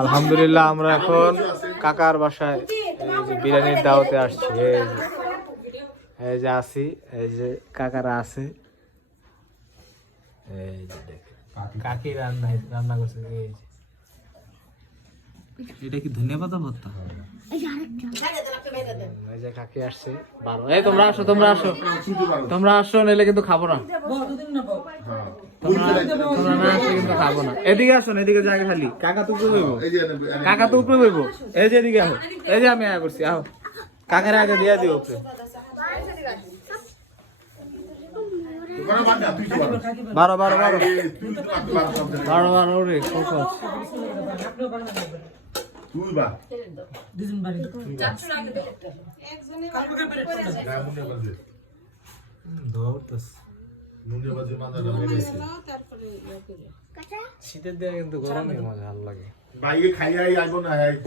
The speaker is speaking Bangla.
আলহামদুলিল্লাহ আমরা এখন কাকার বাসায় বিরিয়ানির দাওয়াতে আসছি। এই যে আছি, এই যে কাকারা আছে, এই যে দেখেন কাকি রান্না করছে। এই যে এটা কি ধন্যবাদ ভর্তা? এই যে কাকি আসছে। এই তোমরা আসো, তোমরা আসো, নাহলে কিন্তু খাবো না। তোমরা না আসলে কিন্তু খাবো না। এদিকে আসো, এদিকে জায়গা খালি। কাকা তো উপরে বইবো, এই যে এদিকে আহো, এই যে আমি আয়া করছি, আহো কাকারে আগে দিয়ে দিও। বারো রে শীতের দিনে কিন্তু গরমে মজা ভালো লাগে।